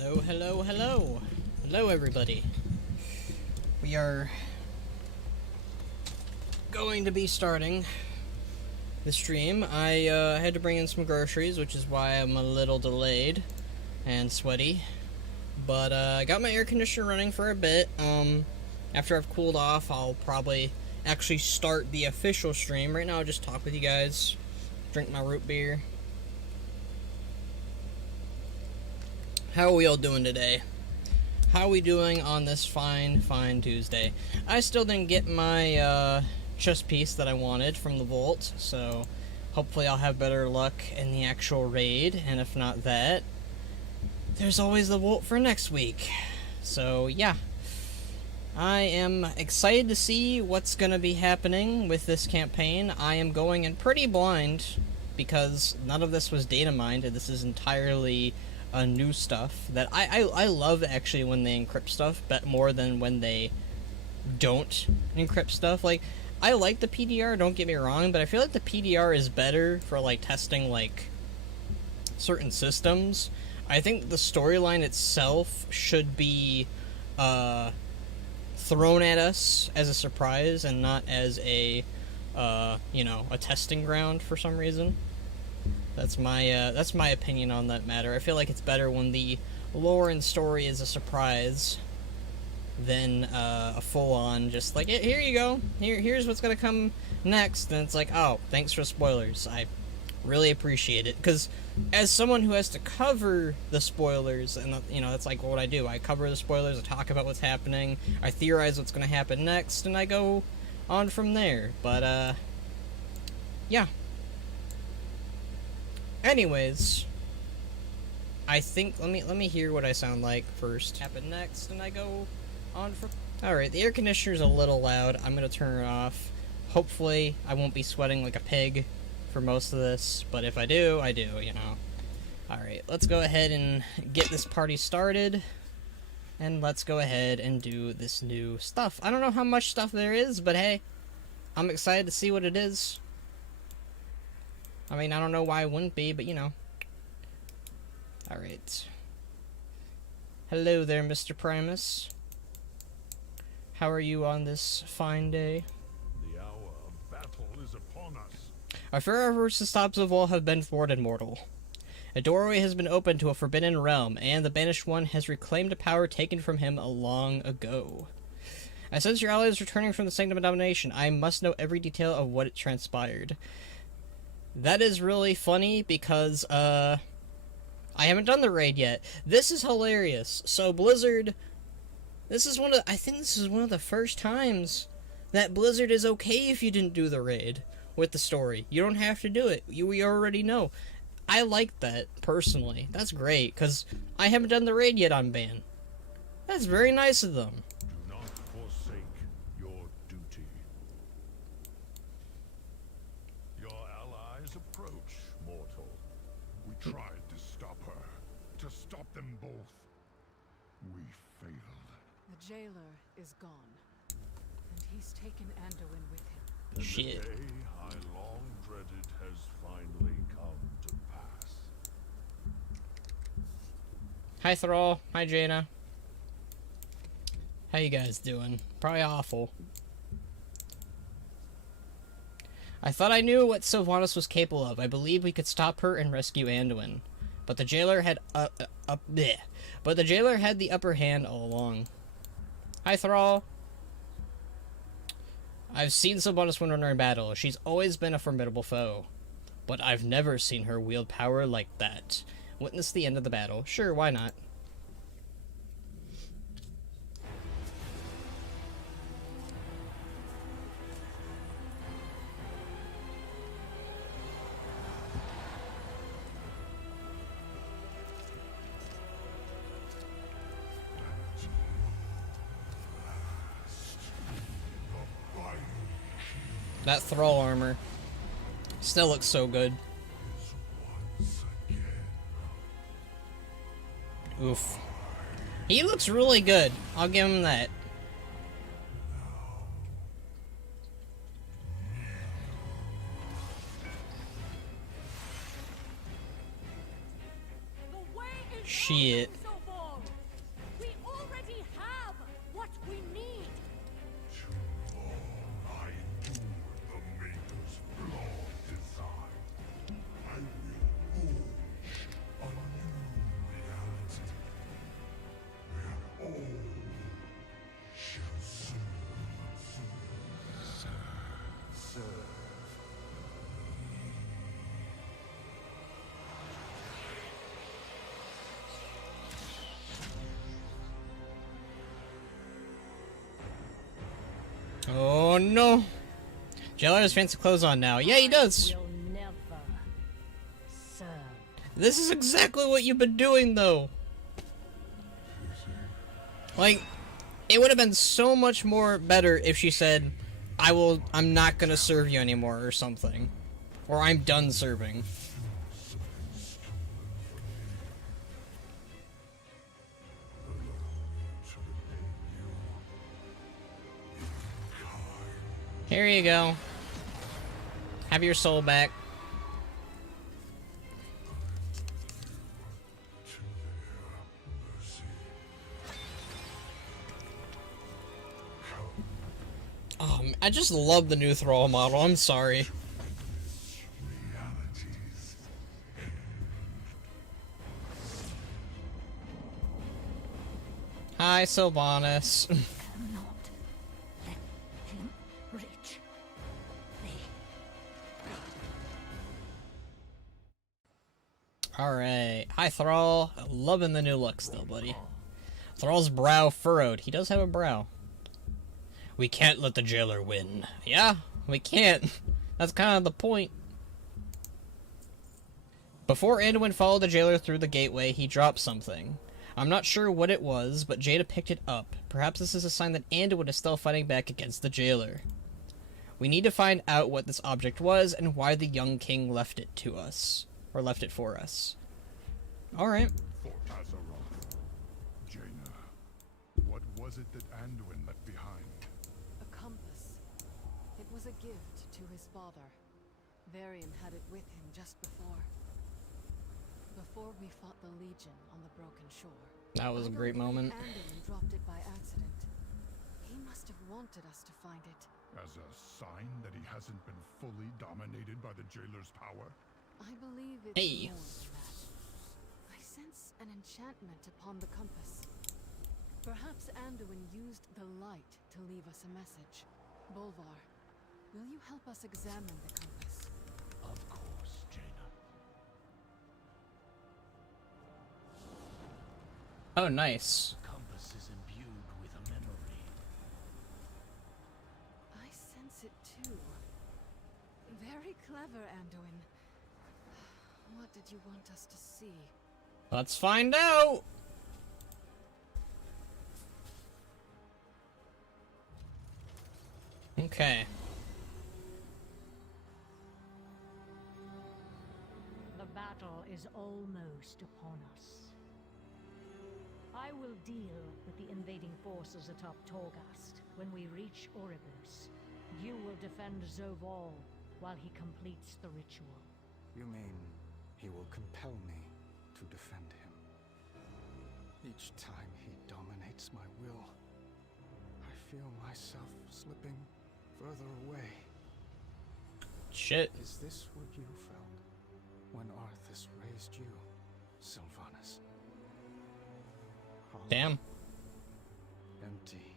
Hello, hello, hello. Hello, everybody. We are going to be starting the stream. I had to bring in some groceries, which is why I'm a little delayed and sweaty. But I got my air conditioner running for a bit. After I've cooled off, I'll probably actually start the official stream. Right now, I'll just talk with you guys, drink my root beer. How are we all doing today? How are we doing on this fine Tuesday? I still didn't get my chest piece that I wanted from the vault, so hopefully I'll have better luck in the actual raid, and if not that, there's always the vault for next week. So yeah, I am excited to see what's going to be happening with this campaign. I am going in pretty blind because none of this was data mined, and this is entirely new stuff that I love actually when they encrypt stuff, but more than when they don't encrypt stuff. Like, I like the PDR, don't get me wrong, but I feel like the PDR is better for like testing like certain systems. I think the storyline itself should be thrown at us as a surprise and not as a a testing ground for some reason. That's my opinion on that matter. I feel like it's better when the lore and story is a surprise than a full-on just like, here you go, here's what's gonna come next, and it's like, oh, thanks for spoilers. I really appreciate it, because as someone who has to cover the spoilers, and that's like what I do. I cover the spoilers, I talk about what's happening, I theorize what's gonna happen next, and I go on from there. But yeah. Anyways, I think let me hear what I sound like first. Happen next, and I go on from. All right, the air conditioner's a little loud. I'm gonna turn it off. Hopefully, I won't be sweating like a pig for most of this, but if I do, I do. All right, let's go ahead and get this party started, and let's go ahead and do this new stuff. I don't know how much stuff there is, but hey, I'm excited to see what it is. I mean, I don't know why it wouldn't be, but Alright. Hello there, Mr. Primus. How are you on this fine day? The hour of battle is upon us. Our fair efforts to stop Zavol have been thwarted, mortal. A doorway has been opened to a forbidden realm, and the Banished One has reclaimed a power taken from him long ago. I sense your ally is returning from the Sanctum of Domination. I must know every detail of what transpired. That is really funny because, I haven't done the raid yet. This is hilarious. So, Blizzard, I think this is one of the first times that Blizzard is okay if you didn't do the raid with the story. You don't have to do it. We already know. I like that, personally. That's great, because I haven't done the raid yet on Ban. That's very nice of them. Do not forsake your duty. Your allies approach, mortal. We tried to stop her, to stop them both. We failed. The jailer is gone, and he's taken Anduin with him. Shit. The day I long dreaded has finally come to pass. Hi, Thrall. Hi, Jaina. How you guys doing? Probably awful. I thought I knew what Sylvanas was capable of. I believed we could stop her and rescue Anduin. But the jailer had the upper hand all along. Hi, Thrall. I've seen Sylvanas Windrunner in battle. She's always been a formidable foe. But I've never seen her wield power like that. Witness the end of the battle. Sure, why not? That Thrall armor still looks so good. Oof. He looks really good. I'll give him that. Shit. Oh no. Jailer has fancy clothes on now. Yeah, he does. Will never serve. This is exactly what you've been doing, though. Like, it would have been so much more better if she said, I'm not gonna serve you anymore, or something. Or I'm done serving. Here you go. Have your soul back. I just love the new Thrall model. I'm sorry. Hi, Sylvanas. Cannot let him reach me. Alright. Hi, Thrall. Loving the new look still, buddy. Thrall's brow furrowed. He does have a brow. We can't let the jailer win. Yeah, we can't. That's kind of the point. Before Anduin followed the jailer through the gateway, he dropped something. I'm not sure what it was, but Jada picked it up. Perhaps this is a sign that Anduin is still fighting back against the jailer. We need to find out what this object was and why the young king left it to us. Or left it for us. Alright. For Azeroth. Jaina, what was it that Anduin left behind? A compass. It was a gift to his father. Varian had it with him just before we fought the Legion on the Broken Shore. That was a great moment. Anduin dropped it by accident. He must have wanted us to find it. As a sign that he hasn't been fully dominated by the jailer's power? I believe it's Hey. more than that. I sense an enchantment upon the compass. Perhaps Anduin used the light to leave us a message. Bolvar, will you help us examine the compass? Of course, Jaina. Oh, nice. The compass is imbued with a memory. I sense it too. Very clever, Anduin. What did you want us to see? Let's find out! Okay. The battle is almost upon us. I will deal with the invading forces atop Torghast when we reach Oribos. You will defend Zoval while he completes the ritual. You mean he will compel me to defend him? Each time he dominates my will, I feel myself slipping further away. Shit. Is this what you felt when Arthas raised you, Sylvanas? Hollow, Damn. empty.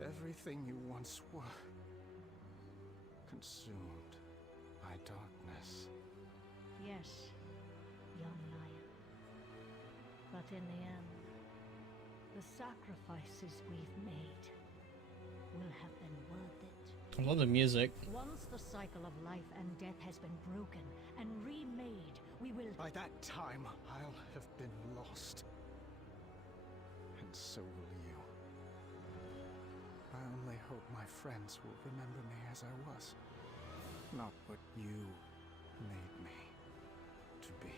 Everything you once were, consumed by darkness. Yes, young lion. But in the end, the sacrifices we've made will have been worth it. I love the music. Once the cycle of life and death has been broken and remade, we will... By that time, I'll have been lost. And so will you. I only hope my friends will remember me as I was. Not what you made me to be.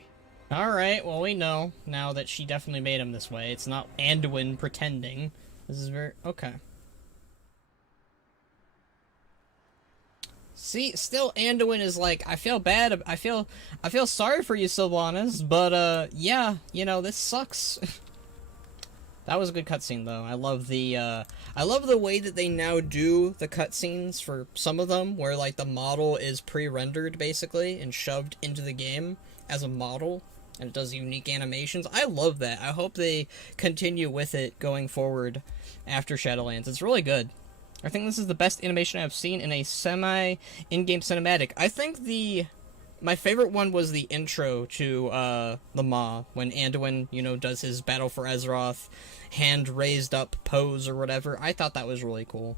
Alright, well we know now that she definitely made him this way. It's not Anduin pretending. This is very... okay. See, still Anduin is like, I feel bad, I feel sorry for you, Sylvanas, but yeah, you know, this sucks. That was a good cutscene though. I love the way that they now do the cutscenes for some of them, where like the model is pre-rendered basically and shoved into the game as a model, and it does unique animations. I love that. I hope they continue with it going forward after Shadowlands. It's really good. I think this is the best animation I've seen in a semi-in-game cinematic. I think my favorite one was the intro to the Maw, when Anduin, you know, does his Battle for Azeroth hand raised up pose or whatever. I thought that was really cool.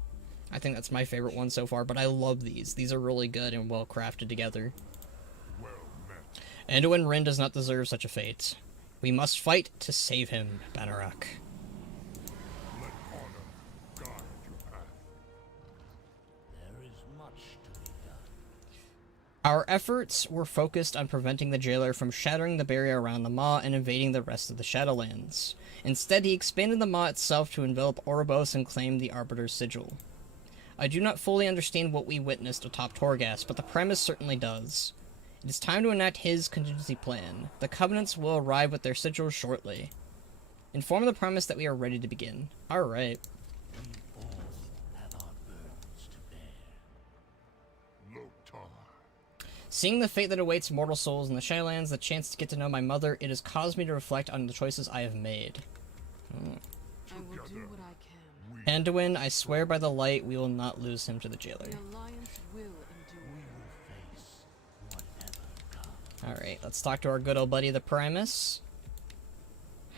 I think that's my favorite one so far, but I love these. These are really good and well crafted together. Well met. Anduin Wrynn does not deserve such a fate. We must fight to save him, Bannarok. Let honor guide your path. There is much to be done. Our efforts were focused on preventing the jailer from shattering the barrier around the Maw and invading the rest of the Shadowlands. Instead, he expanded the Maw itself to envelop Oribos and claim the Arbiter's sigil. I do not fully understand what we witnessed atop Torghast, but the Primus certainly does. It is time to enact his contingency plan. The Covenants will arrive with their sigils shortly. Inform the Primus that we are ready to begin. Alright. We all have our burdens to bear. Loktar. Seeing the fate that awaits mortal souls in the Shadowlands, the chance to get to know my mother, it has caused me to reflect on the choices I have made. I will do what I can. Anduin, I swear by the light, we will not lose him to the jailer. The Alliance will endure. We will face whatever comes. Alright, let's talk to our good old buddy, the Primus.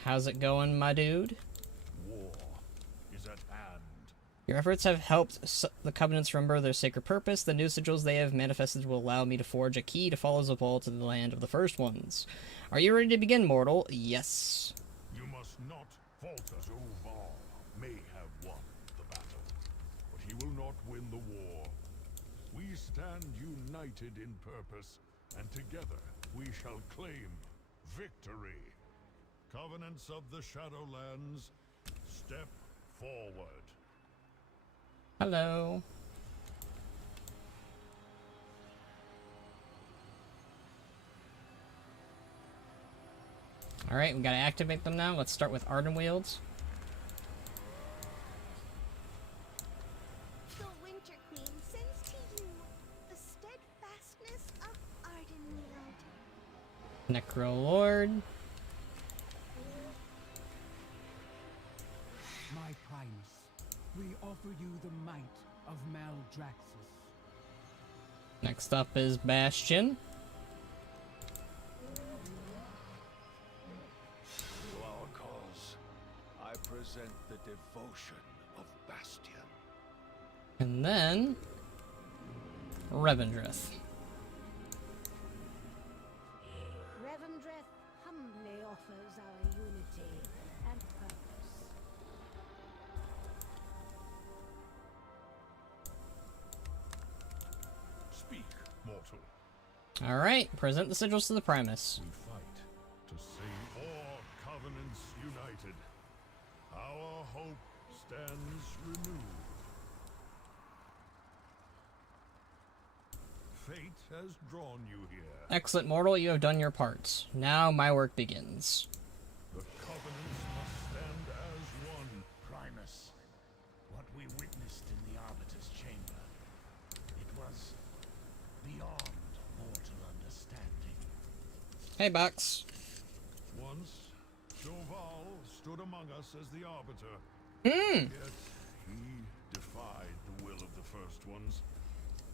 How's it going, my dude? War is at hand. Your efforts have helped the Covenants remember their sacred purpose. The new sigils they have manifested will allow me to forge a key to follow Zobal to the land of the First Ones. Are you ready to begin, mortal? Yes. You must not falter. Zoval may have won the battle, but he will not win the war. We stand united in purpose, and together we shall claim victory. Covenants of the Shadowlands, step forward. Hello. Alright, we gotta activate them now. Let's start with Ardenweald. The Winter Queen sends to you the steadfastness of Ardenweald. Necro Lord. My Primus, we offer you the might of Maldraxxus. Next up is Bastion. To our cause, I present the devotion of Bastion. And then Revendreth. Revendreth humbly offers our unity and purpose. Speak, mortal. Alright, present the sigils to the Primus. We fight to save all covenants united. Our hope stands renewed. Fate has drawn you here. Excellent, mortal, you have done your part. Now my work begins. The covenants must stand as one. Primus, what we witnessed in the Arbiter's chamber, it was beyond mortal understanding. Hey, Box. Once, Zoval stood among us as the Arbiter. Hmm. Yet, he defied the will of the First Ones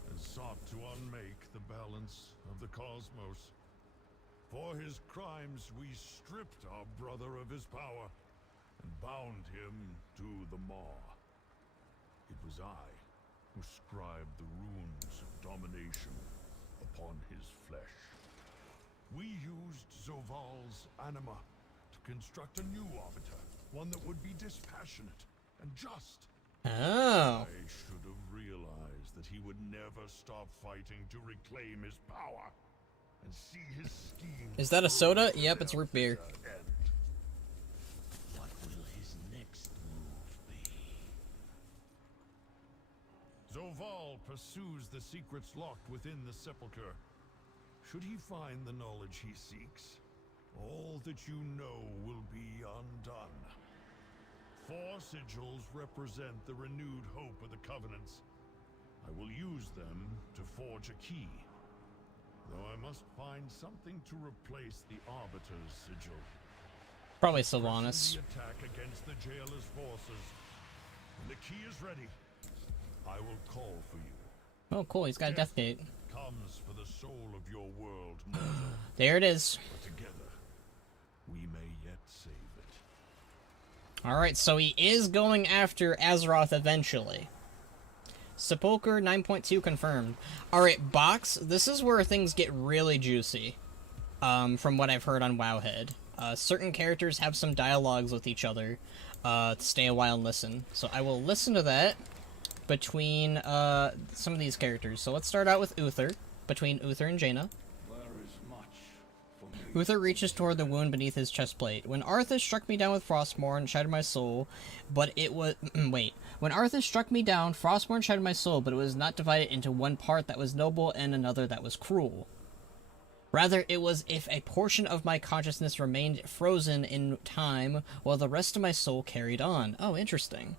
and sought to unmake the balance of the cosmos. For his crimes, we stripped our brother of his power and bound him to the Maw. It was I who scribed the runes of domination upon his flesh. We used Zoval's anima to construct a new arbiter, one that would be dispassionate and just. Oh. I should have realized that he would never stop fighting to reclaim his power and see his scheme. Is that a soda? Yep, it's root beer. end. What will his next move be? Zoval pursues the secrets locked within the sepulchre. Should he find the knowledge he seeks, all that you know will be undone. 4 sigils represent the renewed hope of the Covenants. I will use them to forge a key. Though I must find something to replace the Arbiter's sigil. Probably Pressing Sylvanas. the attack against the Jailer's forces. When the key is ready, I will call for you. Oh, cool, he's got a death gate. Comes for the soul of your world, mortal. There it is. But together, we may yet save it. Alright, so he is going after Azeroth eventually. Sepulcher 9.2 confirmed. Alright, Box, this is where things get really juicy. From what I've heard on Wowhead. Certain characters have some dialogues with each other. Stay a while and listen. So I will listen to that between some of these characters. So let's start out with Uther, between Uther and Jaina. There is much for me. Uther reaches toward the wound beneath his chest plate. When Arthas struck me down with Frostmourne, shattered my soul, but it was... wait. When Arthas struck me down, Frostmourne shattered my soul, but it was not divided into one part that was noble and another that was cruel. Rather, it was if a portion of my consciousness remained frozen in time, while the rest of my soul carried on. Oh, interesting.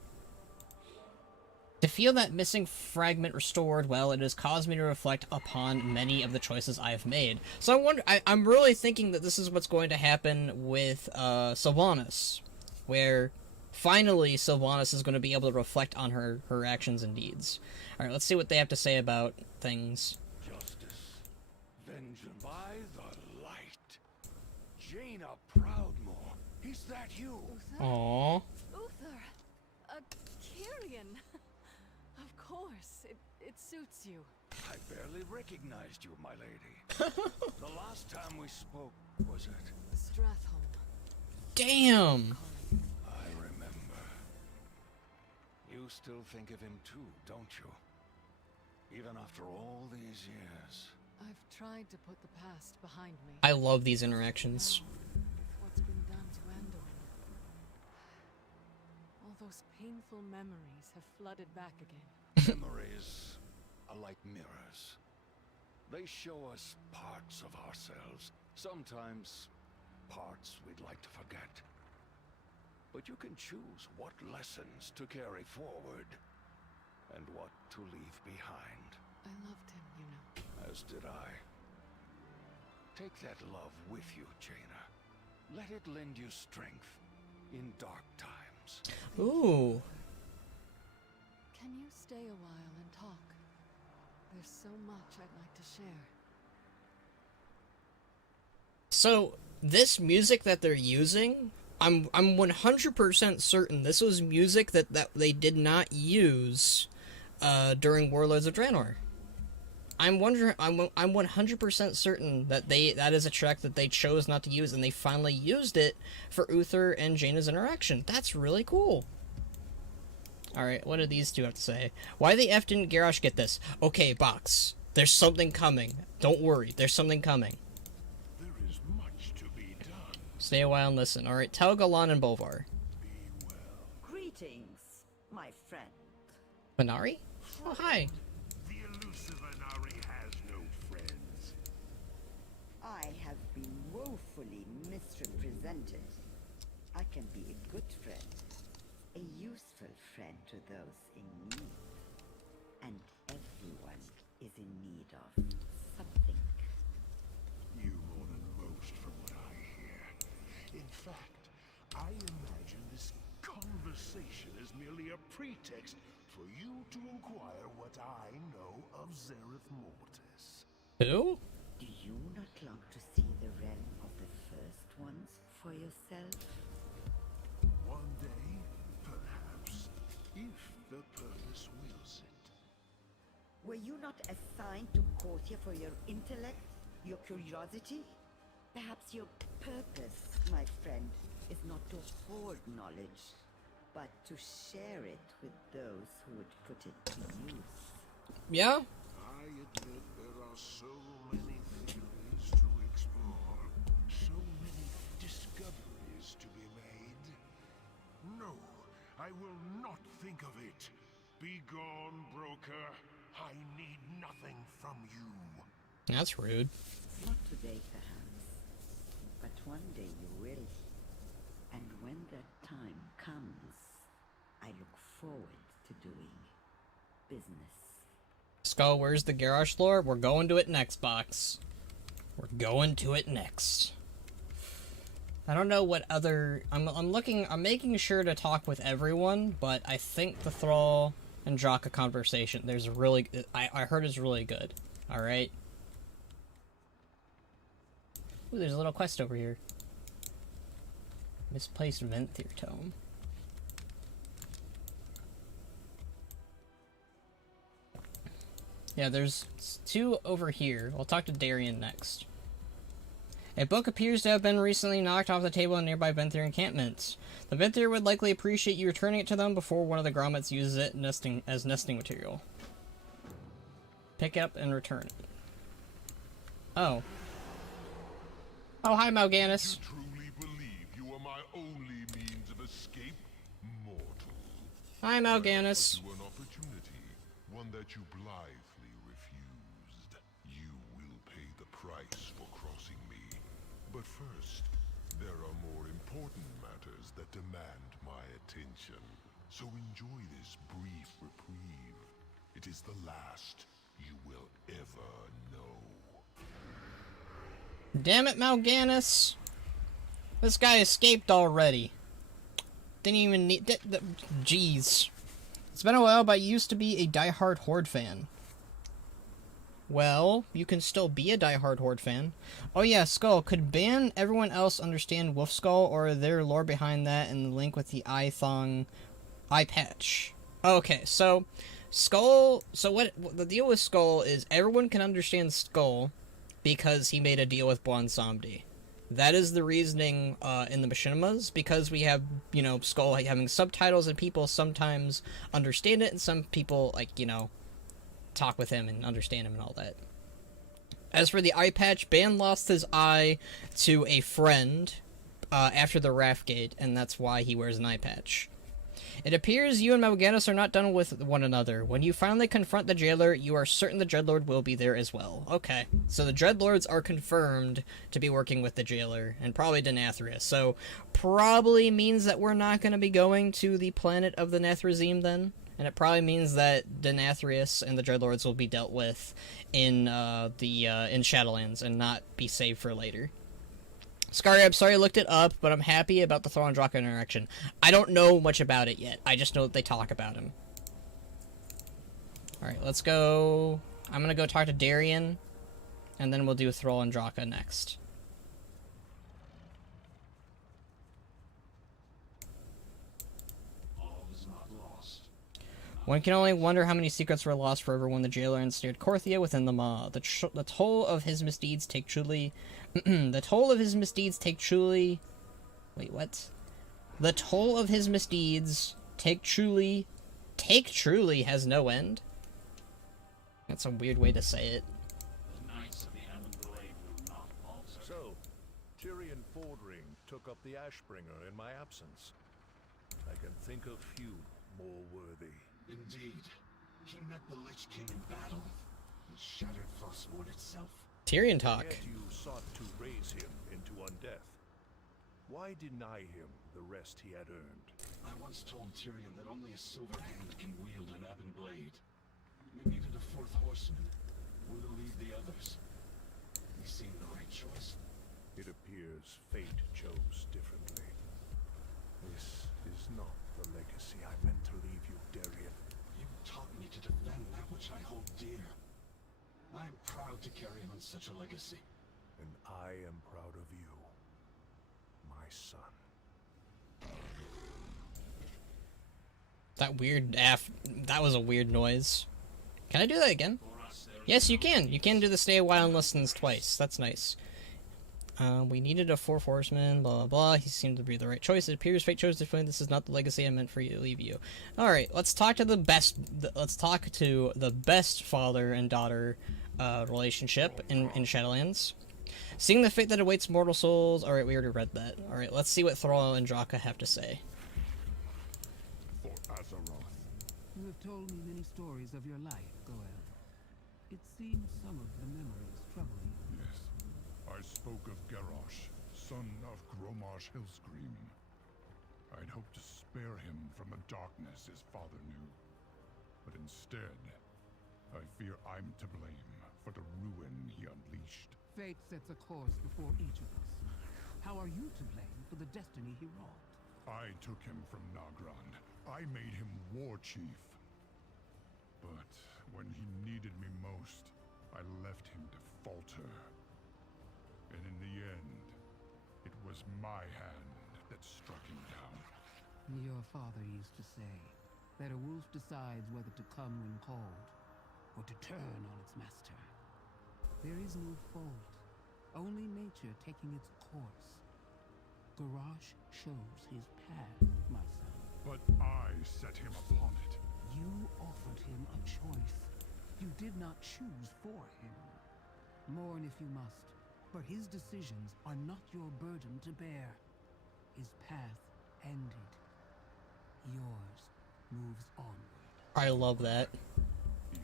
To feel that missing fragment restored, well, it has caused me to reflect upon many of the choices I have made. So I'm really thinking that this is what's going to happen with Sylvanas, where finally Sylvanas is going to be able to reflect on her actions and deeds. Alright, let's see what they have to say about things. Justice. Vengeance. By the light. Jaina Proudmoore. Is that you? Uther? Aww. Uther! A Kyrian! Of course, it suits you. I barely recognized you, my lady. The last time we spoke, was it? Stratholm. Damn! I remember. You still think of him too, don't you? Even after all these years. I've tried to put the past behind me. I love these interactions. With what's been done to Anduin. All those painful memories have flooded back again. Memories are like mirrors. They show us parts of ourselves. Sometimes parts we'd like to forget. But you can choose what lessons to carry forward and what to leave behind. I loved him, you know. As did I. Take that love with you, Jaina. Let it lend you strength in dark times. Ooh. Can you stay a while and talk? There's so much I'd like to share. So, this music that they're using, I'm 100% certain this was music that they did not use during Warlords of Draenor. I'm 100% certain that that is a track that they chose not to use, and they finally used it for Uther and Jaina's interaction. That's really cool. Alright, what do these two have to say? Why the F didn't Garrosh get this? Okay, Box. There's something coming. Don't worry, there's something coming. There is much to be done. Stay a while and listen. Alright, tell Galan and Bolvar. Be well. Greetings, my friend. Minari? Oh, hi. The elusive Anari has no friends. I have been woefully misrepresented. I can be a good friend, a useful friend to those in need. And everyone is in need of something. You more than most from what I hear. In fact, I imagine this conversation is merely a pretext for you to inquire what I know of Zereth Mortis. Who? Do you not long to see the realm of the first ones for yourself? One day, perhaps, if the purpose wills it. Were you not assigned to court here for your intellect, your curiosity? Perhaps your purpose, my friend, is not to hoard knowledge, but to share it with those who would put it to use. Yeah? I admit there are so many theories to explore, so many discoveries to be made. No, I will not think of it. Be gone, broker. I need nothing from you. That's rude. Not today, perhaps, but one day you will. And when that time comes, I look forward to doing business. Skull, where's the Garrosh lore? We're going to it next, Box. We're going to it next. I don't know what other... I'm making sure to talk with everyone, but I think the Thrall and Draka conversation, there's a really... I heard is really good. Alright? Ooh, there's a little quest over here. Misplaced Venthyr Tome. Yeah, there's 2 over here. We'll talk to Darian next. A book appears to have been recently knocked off the table in nearby Venthyr encampments. The Venthyr would likely appreciate you returning it to them before one of the grommets uses it as nesting material. Pick up and return it. Oh. Oh, hi, Mal'Ganis. You truly believe you are my only means of escape, mortal? Hi, Mal'Ganis. I offer you an opportunity, one that you blithely refused. You will pay the price for crossing me. But first, there are more important matters that demand my attention. So enjoy this brief reprieve. It is the last you will ever know. Damn it, Mal'Ganis. This guy escaped already. Didn't even need... Jeez. It's been a while, but I used to be a diehard Horde fan. Well, you can still be a diehard Horde fan. Oh yeah, Skull, could ban everyone else understand Wolf Skull, or their lore behind that and the link with the eye patch? Okay, so Skull... So what the deal with Skull is everyone can understand Skull because he made a deal with Bwonsamdi. That is the reasoning in the Machinimas, because we have, you know, Skull having subtitles and people sometimes understand it and some people, like, you know, talk with him and understand him and all that. As for the eye patch, Ban lost his eye to a friend after the Wrathgate, and that's why he wears an eye patch. It appears you and Mal'Ganis are not done with one another. When you finally confront the jailer, you are certain the Dreadlord will be there as well. Okay, so the Dreadlords are confirmed to be working with the jailer, and probably Denathrius, so probably means that we're not going to be going to the planet of the Nethrezim then, and it probably means that Denathrius and the Dreadlords will be dealt with in in Shadowlands and not be saved for later. Scary, I'm sorry I looked it up, but I'm happy about the Thrall and Draka interaction. I don't know much about it yet. I just know that they talk about him. Alright, let's go... I'm gonna go talk to Darian, and then we'll do Thrall and Draka next. All is not lost. One can only wonder how many secrets were lost forever when the jailer ensnared Korthia within the maw. The toll of his misdeeds take truly... the toll of his misdeeds take truly... Wait, what? The toll of his misdeeds take truly has no end? That's a weird way to say it. The Knights of the Ebon Blade will not falter. So, Tyrion Fordring took up the Ashbringer in my absence. I can think of few more worthy. Indeed. He met the Lich King in battle and shattered Frostmourne itself. Tyrion talk. Yet you sought to raise him into undeath. Why deny him the rest he had earned? I once told Tyrion that only a silver hand can wield an ebon blade. We needed a fourth horseman. Who to lead the others? He seemed the right choice. It appears fate chose differently. This is not the legacy I meant to leave you, Darian. You taught me to defend that which I hold dear. I am proud to carry on such a legacy. And I am proud of you, my son. That was a weird noise. Can I do that again? Yes, you can. You can do the stay a while and listens twice. That's nice. We needed a fourth horseman, blah, blah, blah. He seemed to be the right choice. It appears fate chose differently. This is not the legacy I meant for you to leave you. Alright, let's talk to the best father and daughter relationship in Shadowlands. Seeing the fate that awaits mortal souls. Alright, we already read that. Alright, let's see what Thrall and Draka have to say. For Azeroth. You have told me many stories of your life, Goel. It seems some of the memories trouble you. Yes. I spoke of Garrosh, son of Gromarsh Hillscream. I'd hoped to spare him from the darkness his father knew. But instead, I fear I'm to blame for the ruin he unleashed. Fate sets a course before each of us. How are you to blame for the destiny he wrought? I took him from Nagran. I made him war chief. But when he needed me most, I left him to falter. And in the end, it was my hand that struck him down. Your father used to say that a wolf decides whether to come when called, or to turn on its master. There is no fault, only nature taking its course. Garrosh shows his path, my son. But I set him upon it. You offered him a choice. You did not choose for him. Mourn if you must, for his decisions are not your burden to bear. His path ended. Yours moves onward. I love that. Yes,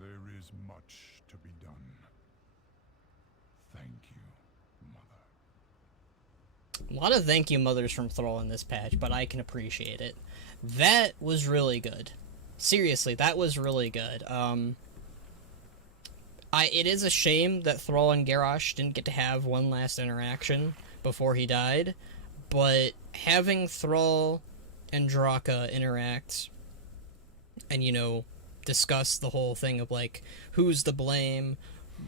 there is much to be done. Thank you, Mother. A lot of thank you mothers from Thrall in this patch, but I can appreciate it. That was really good. Seriously, that was really good. It is a shame that Thrall and Garrosh didn't get to have one last interaction before he died, but having Thrall and Draka interact and, you know, discuss the whole thing of, like, who's to blame,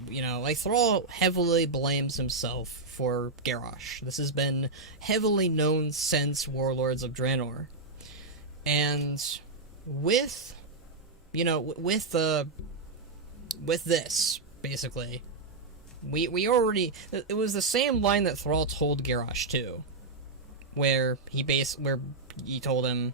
you know, like, Thrall heavily blames himself for Garrosh. This has been heavily known since Warlords of Draenor. And with, you know, with this, basically, we already, it was the same line that Thrall told Garrosh too, where he told him,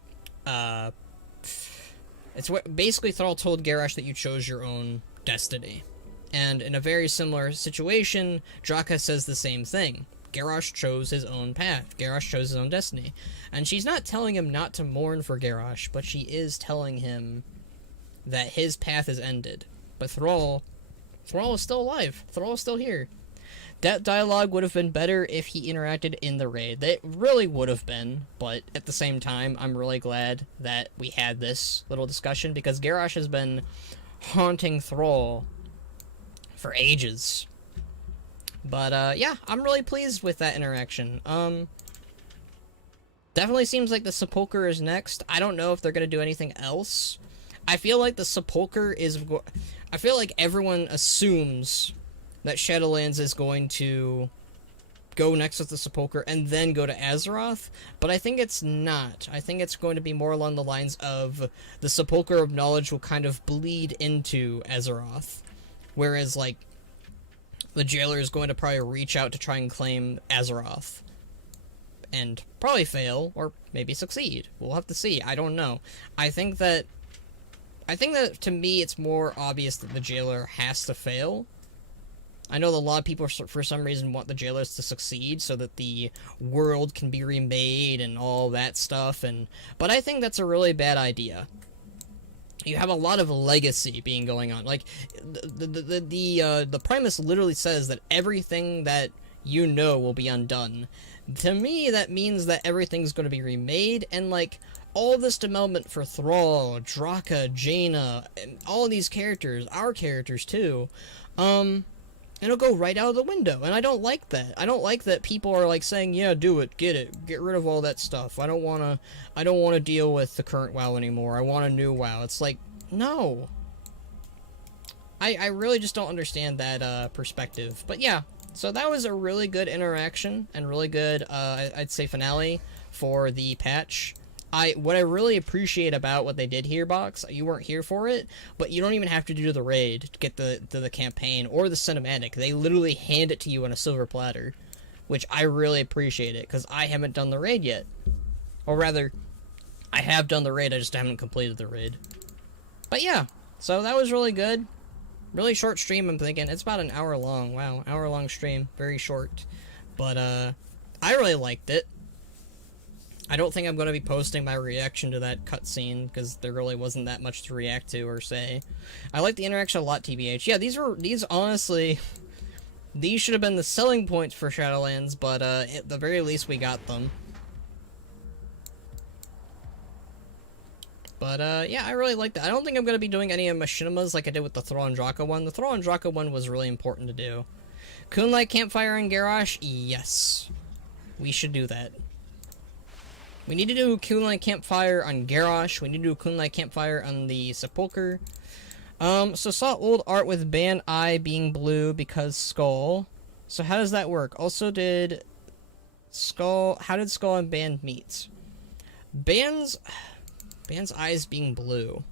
it's what basically Thrall told Garrosh that you chose your own destiny, and in a very similar situation, Draka says the same thing. Garrosh chose his own path. Garrosh chose his own destiny, and she's not telling him not to mourn for Garrosh, but she is telling him that his path is ended. But Thrall is still alive. Thrall is still here. That dialogue would have been better if he interacted in the raid. That really would have been, but at the same time, I'm really glad that we had this little discussion, because Garrosh has been haunting Thrall for ages. But, yeah, I'm really pleased with that interaction. Definitely seems like the Sepulchre is next. I don't know if they're gonna do anything else. I feel like the Sepulchre is... I feel like everyone assumes that Shadowlands is going to go next with the Sepulchre and then go to Azeroth, but I think it's not. I think it's going to be more along the lines of the Sepulchre of Knowledge will kind of bleed into Azeroth, whereas, like, the Jailer is going to probably reach out to try and claim Azeroth, and probably fail, or maybe succeed. We'll have to see. I don't know. I think that to me it's more obvious that the Jailer has to fail. I know that a lot of people for some reason want the Jailers to succeed so that the world can be remade and all that stuff, but I think that's a really bad idea. You have a lot of legacy being going on. Like, the premise literally says that everything that you know will be undone. To me, that means that everything's going to be remade, and, like, all this development for Thrall, Draka, Jaina, and all these characters, our characters too, it'll go right out of the window, and I don't like that. I don't like that people are, like, saying, yeah, do it, get rid of all that stuff. I don't wanna deal with the current WoW anymore. I want a new WoW. It's like, no. I really just don't understand that, perspective. But yeah, so that was a really good interaction, and really good, I'd say finale for the patch. What I really appreciate about what they did here, Box, you weren't here for it, but you don't even have to do the raid to get the campaign or the cinematic. They literally hand it to you on a silver platter, which I really appreciate it, because I haven't done the raid yet. Or rather, I have done the raid, I just haven't completed the raid. But yeah, so that was really good. Really short stream, I'm thinking. It's about an hour long. Wow, hour long stream. Very short. But, I really liked it. I don't think I'm going to be posting my reaction to that cutscene, because there really wasn't that much to react to or say. I like the interaction a lot, TBH. Yeah, these honestly, these should have been the selling points for Shadowlands, but at the very least we got them. But yeah, I really like that. I don't think I'm going to be doing any of Machinimas like I did with the Thrall and Draka one. The Thrall and Draka one was really important to do. Kunlai Campfire and Garrosh? Yes. We should do that. We need to do Kunlai Campfire on Garrosh. We need to do Kunlai Campfire on the Sepulchre. So saw old art with Ban Eye being blue because Skull. So how does that work? Also did Skull... How did Skull and Ban meet? Ban's eyes being blue.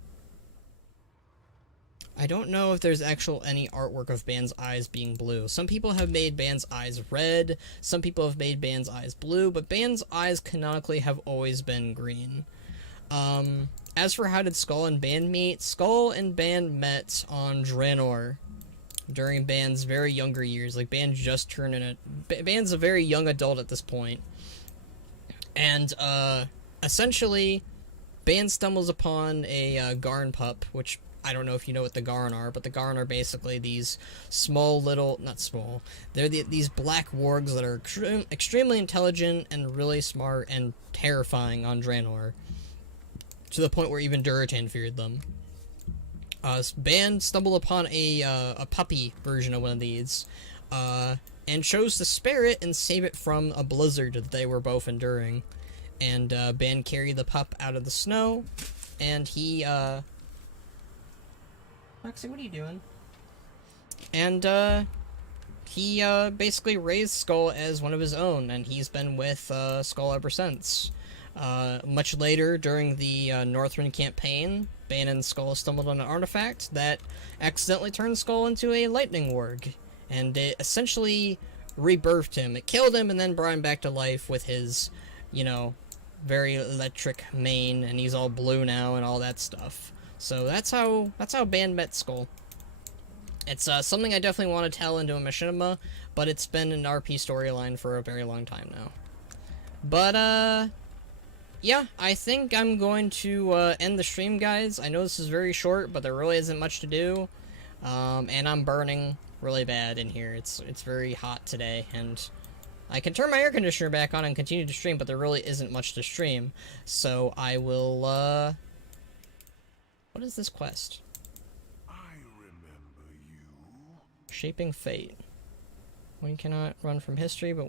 I don't know if there's any artwork of Ban's eyes being blue. Some people have made Ban's eyes red, some people have made Ban's eyes blue, but Ban's eyes canonically have always been green. As for how did Skull and Ban meet, Skull and Ban met on Draenor during Ban's very younger years. Like, Ban just turned in a... Ban's a very young adult at this point. And, essentially, Ban stumbles upon a Garn pup, which I don't know if you know what the Garn are, but the Garn are basically these small little... Not small. They're these black wargs that are extremely intelligent and really smart and terrifying on Draenor, to the point where even Durotan feared them. Ban stumbled upon a puppy version of one of these, and chose to spare it and save it from a blizzard that they were both enduring. And Ban carried the pup out of the snow, and he, Lexi, what are you doing? And he basically raised Skull as one of his own, and he's been with Skull ever since. Much later, during the Northrend campaign, Ban and Skull stumbled on an artifact that accidentally turned Skull into a lightning warg, and it essentially rebirthed him. It killed him and then brought him back to life with his, you know, very electric mane, and he's all blue now and all that stuff. So that's how Ban met Skull. It's something I definitely want to tell into a machinima, but it's been an RP storyline for a very long time now. But yeah, I think I'm going to end the stream, guys. I know this is very short, but there really isn't much to do. And I'm burning really bad in here. It's very hot today, and I can turn my air conditioner back on and continue to stream, but there really isn't much to stream. So I will, what is this quest? I remember you. Shaping Fate. One cannot run from history, but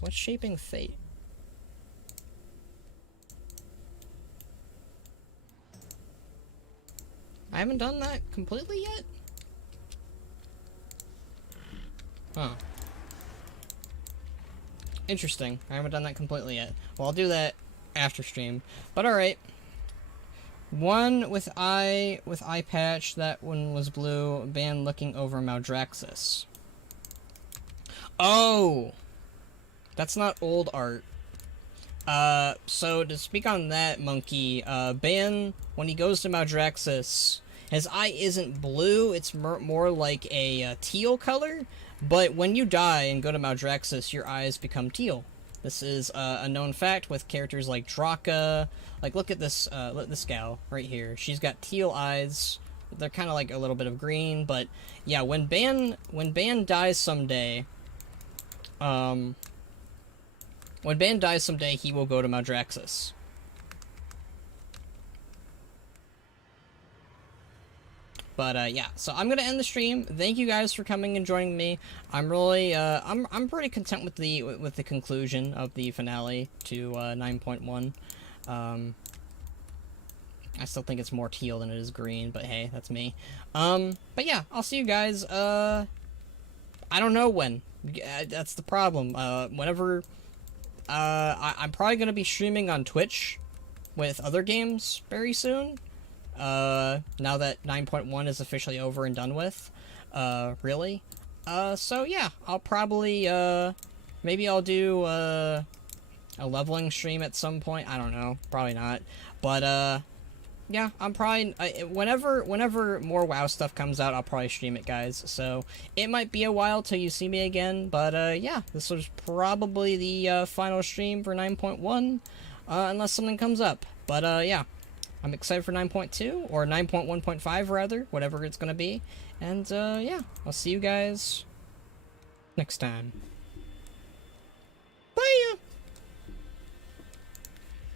what's Shaping Fate? I haven't done that completely yet? Huh. Interesting. I haven't done that completely yet. Well, I'll do that after stream. But alright. One with eye patch, that one was blue. Ban looking over Maldraxxus. Oh! That's not old art. So to speak on that, Monkey, Ban, when he goes to Maldraxxus, his eye isn't blue, it's more like a teal color, but when you die and go to Maldraxxus, your eyes become teal. This is a known fact with characters like Draka. Like, look at this gal right here. She's got teal eyes. They're kind of like a little bit of green, but yeah, when Ban dies someday, when Ban dies someday, he will go to Maldraxxus. But, yeah, so I'm gonna end the stream. Thank you guys for coming and joining me. I'm really, I'm pretty content with the conclusion of the finale to, 9.1. I still think it's more teal than it is green, but hey, that's me. But yeah, I'll see you guys, I don't know when. That's the problem. Whenever, I'm probably gonna be streaming on Twitch with other games very soon. Now that 9.1 is officially over and done with, really. So yeah, I'll probably, maybe I'll do, a leveling stream at some point. I don't know, probably not. But, yeah, I'm probably, whenever more WoW stuff comes out, I'll probably stream it, guys. So, it might be a while till you see me again, but, yeah, this was probably the, final stream for 9.1, unless something comes up. But, yeah. I'm excited for 9.2, or 9.1.5 rather, whatever it's gonna be. And, yeah, I'll see you guys next time.